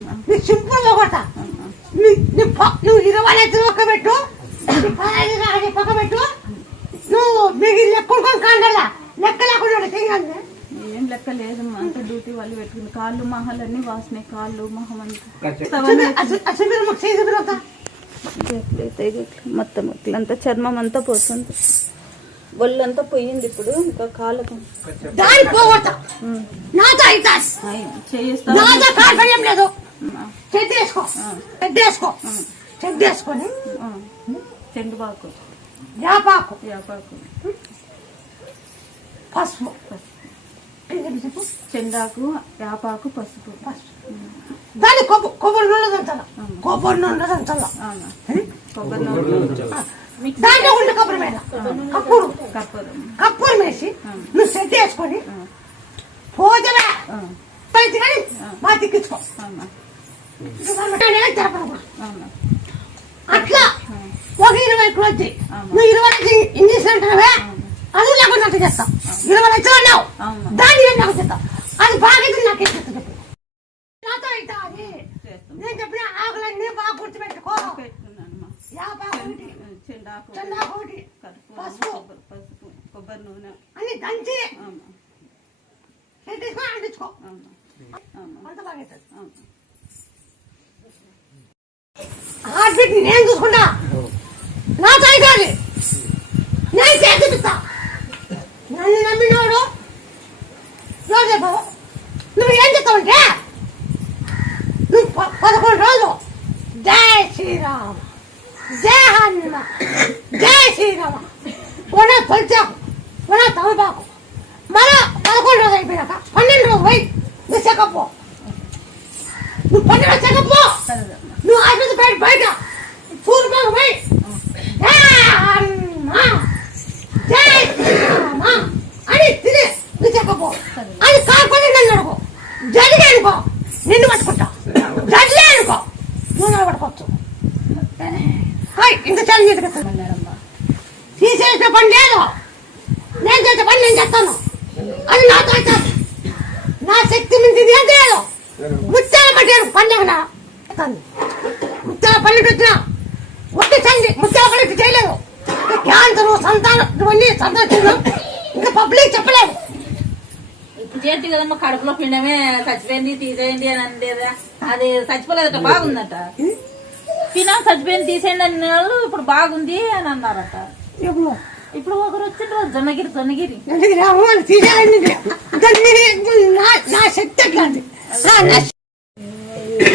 నీ సింపుల్ గా కొడతా. నువ్వు 20 లక్షలు పెట్టు, 15 పక్క పెట్టు. నువ్వు మీకు లెక్కడుకొని కాండలా లెక్క లేకుండా ఏం లెక్క లేదు. అంత డ్యూటీ వాళ్ళు పెట్టుకుంది. కాళ్ళు మహాలన్నీ వాసినాయి. కాళ్ళు మహం మొత్తం ఇట్లంతా చర్మం అంతా పోతుంది. ఒళ్ళంతా పోయింది. ఇప్పుడు ఇంకా కాళ్ళకు చెండుబాకు, యాపాకు, పసుపు, చెండాకు, యాపాకు, పసుపు. దాన్ని కొబ్బరి నూనె దంచాల. కొబ్బరి నూనె దంచాల. కొబ్బరి నూనె దాంట్లో ఉండే కప్పురు మీద కప్పురు వేసి నువ్వు సెట్ చేసుకొని పోతవే పైకి కానీ మా తిక్కించుకో. అట్లా ఒక 20 కిలో వచ్చి నువ్వు 20 లక్షలు ఇంజక్షన్ అంటున్నావే, అది లేకుండా చేస్తావు. 20 లక్షలు అన్నావు, దాన్ని ఏం నాకు చెప్తావు. అది బాగా నాకు ఎక్కిస్తుంది. నాతో అయితే అది నేను చెప్పిన ఆకులన్నీ బాగా గుర్తుపెట్టుకో. చెండాకు, పసుపు, కొబ్బరి నూనె అన్ని దంచి అంటించుకో. అంత బాగా హార్ట్ బీట్ నేను చూసుకుంటా. నా చాయ్ కాదు, నేను చేపిస్తా. నన్ను నమ్మినోడు చెప్పు. నువ్వు ఏం చెప్తావంటే నువ్వు 11 రోజులు జై శ్రీరామ్, జై హనుమ, జై శ్రీరామ ఉన్న తొలిచాకు, ఉన్న తమపాకు. మరో 11 రోజులు అయిపోయాక 12 రోజులు పోయి నువ్వు చెకప్. నువ్వు 12 రోజులు చెకప్. నువ్వు ఆఫీస్ బయట సూర్యబాగు పోయి జై హనుమ, జై శ్రీరామ అని తిని నువ్వు చెకప్. అది కాకపోతే నన్ను అడుగు. జడిగా అనుకో, నిన్ను పట్టుకుంటా. జడ్లే అనుకో, నువ్వు పట్టుకోవచ్చు. ఇంత చలి తీసేసిన పని లేదు. నేను చేసే పని నేను చేస్తాను. అది నాతో అవుతాను. నా శక్తి నుంచి ఏం చేయదు. ముత్యాల పట్టాడు పండుగ ముత్యాల పల్లెటి వచ్చిన ఒట్టి చండి ముత్యాల పల్లెటి చేయలేదు. క్యాన్సర్, సంతానం, ఇవన్నీ సంతానం ఇంకా పబ్లిక్ చెప్పలేదు. చేతి కదమ్మా, కడుపులో పిండమే చచ్చిపోయింది తీసేయండి అని అందేదా. అది చచ్చిపోలేదట, బాగుందట. తినా చచ్చిపోయింది తీసేయండి అని వాళ్ళు ఇప్పుడు బాగుంది అని అన్నారట. ఇప్పుడు ఒకరు వచ్చిండ్రు జొన్నగిరి తీసేయాలి. నా శక్తి అట్లాంటి.